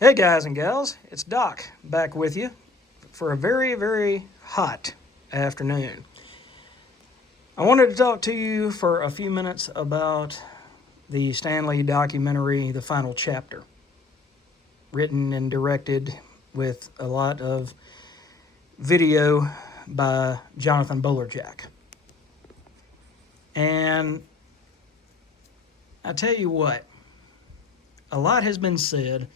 Hey guys and gals, it's Doc back with you for a very, very hot afternoon. I wanted to talk to you for a few minutes about the Stan Lee documentary, The Final Chapter, written and directed with a lot of video by Jonathan Bolerjack. And I tell you what, a lot has been said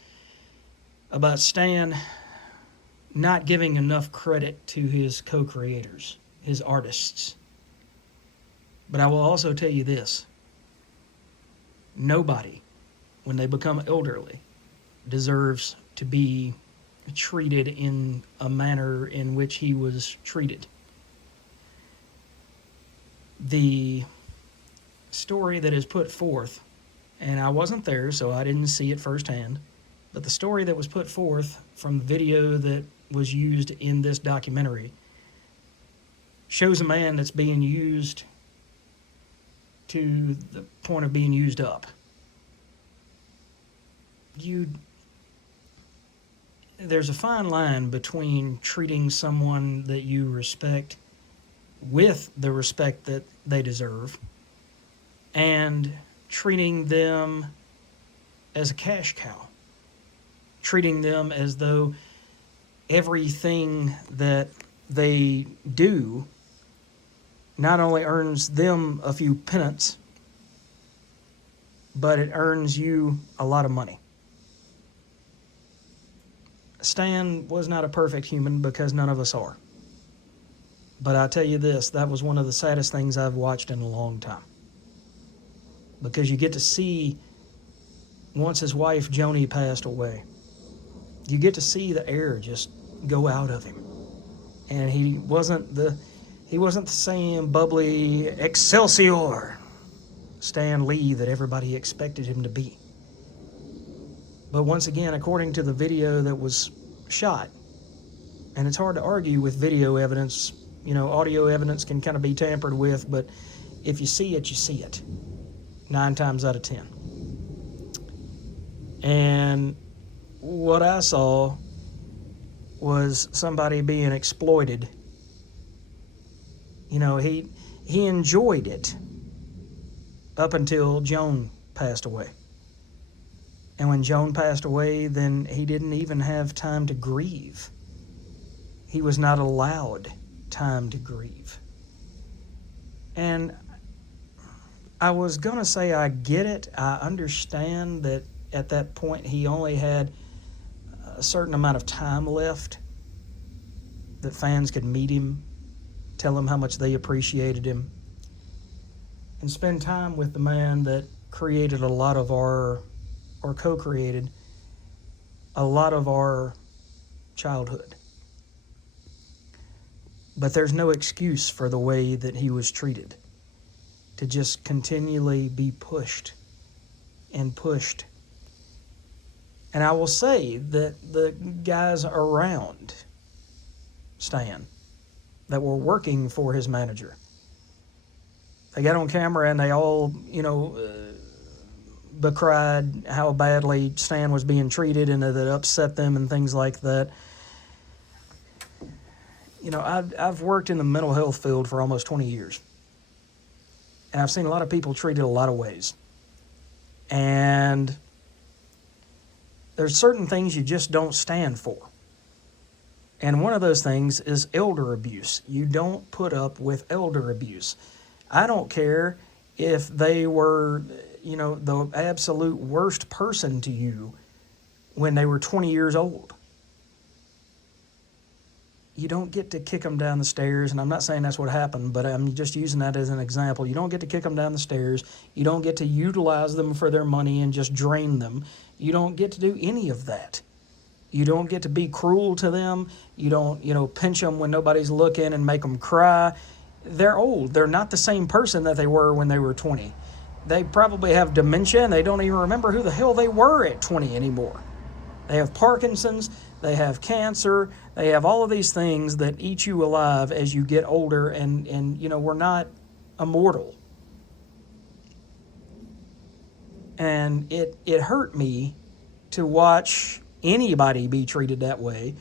about Stan not giving enough credit to his co-creators, his artists. But I will also tell you this. Nobody, when they become elderly, deserves to be treated in a manner in which he was treated. The story that is put forth, and I wasn't there, so I didn't see it firsthand, but the story that was put forth from the video that was used in this documentary shows a man that's being used to the point of being used up. There's a fine line between treating someone that you respect with the respect that they deserve and treating them as a cash cow, treating them as though everything that they do not only earns them a few pence, but it earns you a lot of money. Stan was not a perfect human because none of us are. But I tell you this, that was one of the saddest things I've watched in a long time. Because you get to see, once his wife Joni passed away, you get to see the air just go out of him. And he wasn't the same bubbly Excelsior Stan Lee that everybody expected him to be. But once again, according to the video that was shot, and it's hard to argue with video evidence, audio evidence can kind of be tampered with, but if you see it, you see it. 9 times out of 10. And what I saw was somebody being exploited. He enjoyed it up until Joan passed away. And when Joan passed away, then he didn't even have time to grieve. He was not allowed time to grieve. And I was going to say I get it. I understand that at that point he only had a certain amount of time left that fans could meet him, tell him how much they appreciated him, and spend time with the man that created a lot of or co-created a lot of our childhood. But there's no excuse for the way that he was treated, to just continually be pushed and pushed. And I will say that the guys around Stan that were working for his manager, they got on camera and they all, becried how badly Stan was being treated and that it upset them and things like that. I've worked in the mental health field for almost 20 years. And I've seen a lot of people treated a lot of ways. And there's certain things you just don't stand for. And one of those things is elder abuse. You don't put up with elder abuse. I don't care if they were, the absolute worst person to you when they were 20 years old. You don't get to kick them down the stairs, and I'm not saying that's what happened, but I'm just using that as an example. You don't get to kick them down the stairs. You don't get to utilize them for their money and just drain them. You don't get to do any of that. You don't get to be cruel to them. You don't, pinch them when nobody's looking and make them cry. They're old. They're not the same person that they were when they were 20. They probably have dementia, and they don't even remember who the hell they were at 20 anymore. They have Parkinson's, they have cancer, they have all of these things that eat you alive as you get older, and we're not immortal. And it hurt me to watch anybody be treated that way,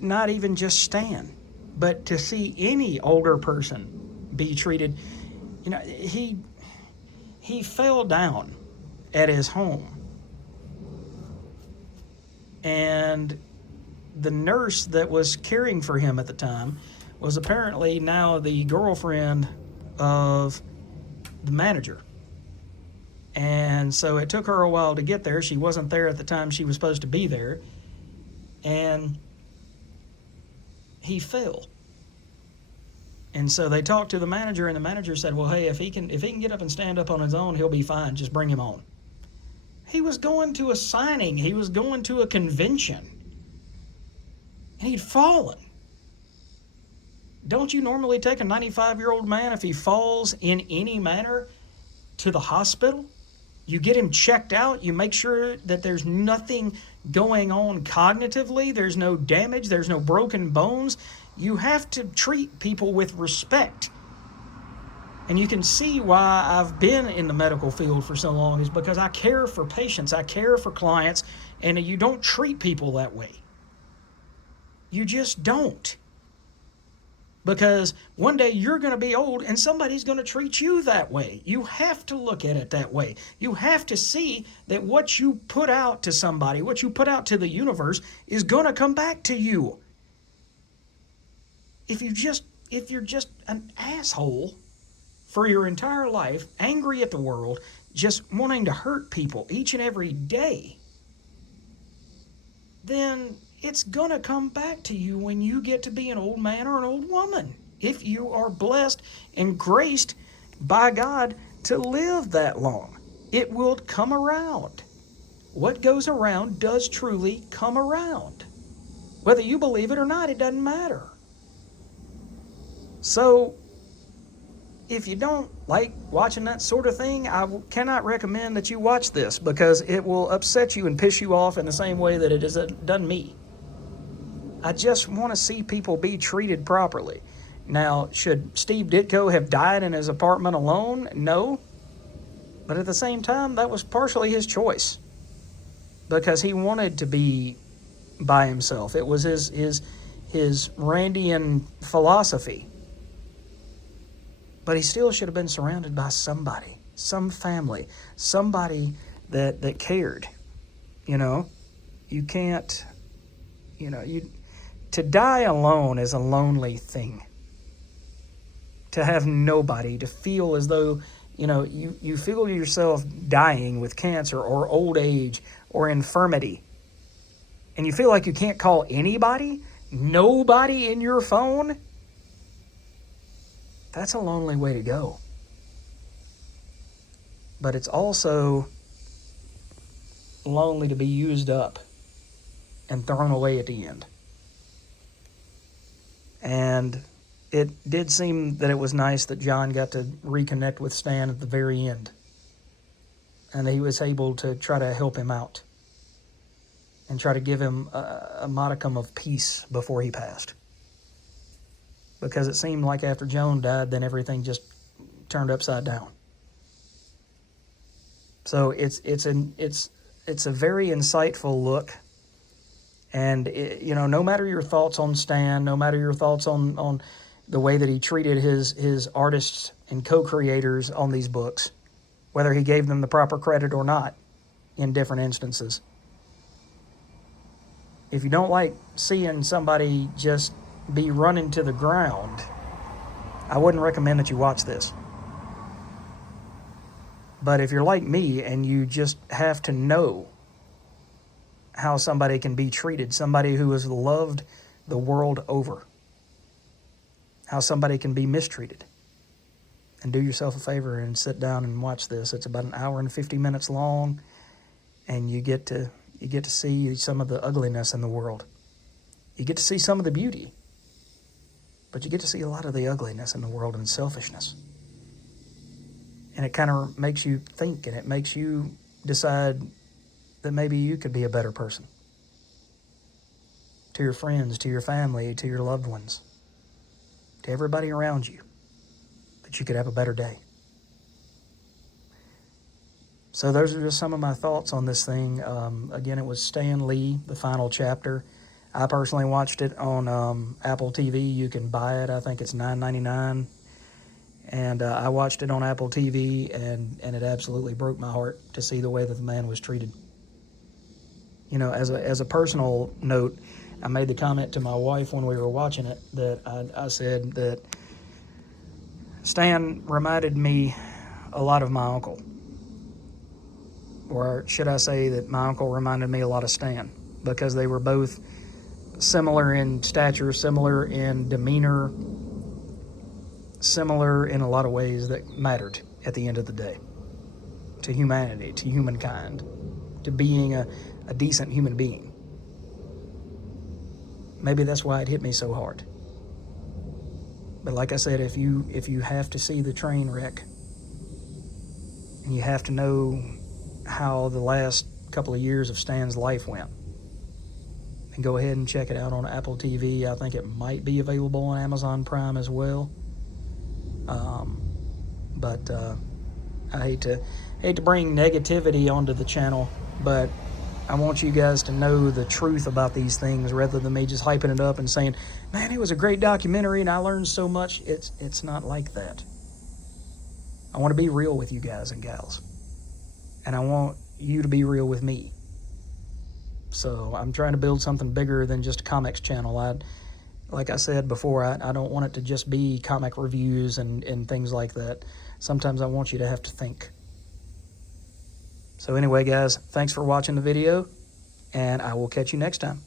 not even just Stan, but to see any older person be treated, he fell down at his home, and the nurse that was caring for him at the time was apparently now the girlfriend of the manager. And so it took her a while to get there. She wasn't there at the time she was supposed to be there. And he fell. And so they talked to the manager, and the manager said, well, hey, if he can get up and stand up on his own, he'll be fine. Just bring him on. He was going to a signing. He was going to a convention. And he'd fallen. Don't you normally take a 95-year-old man, if he falls in any manner, to the hospital? You get him checked out. You make sure that there's nothing going on cognitively. There's no damage. There's no broken bones. You have to treat people with respect. And you can see why I've been in the medical field for so long, is because I care for patients. I care for clients. And you don't treat people that way. You just don't. Because one day you're going to be old and somebody's going to treat you that way. You have to look at it that way. You have to see that what you put out to somebody, what you put out to the universe, is going to come back to you. If you're just an asshole for your entire life, angry at the world, just wanting to hurt people each and every day, then it's going to come back to you when you get to be an old man or an old woman. If you are blessed and graced by God to live that long, it will come around. What goes around does truly come around. Whether you believe it or not, it doesn't matter. So, if you don't like watching that sort of thing, I cannot recommend that you watch this, because it will upset you and piss you off in the same way that it has done me. I just want to see people be treated properly. Now, should Steve Ditko have died in his apartment alone? No. But at the same time, that was partially his choice, because he wanted to be by himself. It was his Randian philosophy. But he still should have been surrounded by somebody, some family, somebody that cared. You can't, to die alone is a lonely thing. To have nobody, to feel as though, you feel yourself dying with cancer or old age or infirmity, and you feel like you can't call anybody, nobody in your phone, that's a lonely way to go. But it's also lonely to be used up and thrown away at the end. And it did seem that it was nice that John got to reconnect with Stan at the very end. And he was able to try to help him out and try to give him a modicum of peace before he passed. Because it seemed like after Joan died, then everything just turned upside down. So it's a very insightful look. And, no matter your thoughts on Stan, no matter your thoughts on the way that he treated his artists and co-creators on these books, whether he gave them the proper credit or not in different instances, if you don't like seeing somebody just be running to the ground, I wouldn't recommend that you watch this. But if you're like me and you just have to know how somebody can be treated, somebody who has loved the world over, how somebody can be mistreated, and do yourself a favor and sit down and watch this. It's about an hour and 50 minutes long, and you get to see some of the ugliness in the world. You get to see some of the beauty, but you get to see a lot of the ugliness in the world and selfishness. And it kind of makes you think, and it makes you decide that maybe you could be a better person. To your friends, to your family, to your loved ones, to everybody around you, that you could have a better day. So those are just some of my thoughts on this thing. Again, it was Stan Lee, the final chapter. I personally watched it on Apple TV. You can buy it. I think it's $9.99. And I watched it on Apple TV, and it absolutely broke my heart to see the way that the man was treated. You know, as a personal note, I made the comment to my wife when we were watching it that I said that Stan reminded me a lot of my uncle. Or should I say that my uncle reminded me a lot of Stan, because they were both similar in stature, similar in demeanor, similar in a lot of ways that mattered at the end of the day to humanity, to humankind, to being a decent human being. Maybe that's why it hit me so hard. But like I said, if you have to see the train wreck, and you have to know how the last couple of years of Stan's life went, and go ahead and check it out on Apple TV. I think it might be available on Amazon Prime as well. But I hate to bring negativity onto the channel, but I want you guys to know the truth about these things rather than me just hyping it up and saying, man, it was a great documentary and I learned so much. It's not like that. I want to be real with you guys and gals, and I want you to be real with me. So I'm trying to build something bigger than just a comics channel. Like I said before, I don't want it to just be comic reviews and things like that. Sometimes I want you to have to think. So anyway, guys, thanks for watching the video, and I will catch you next time.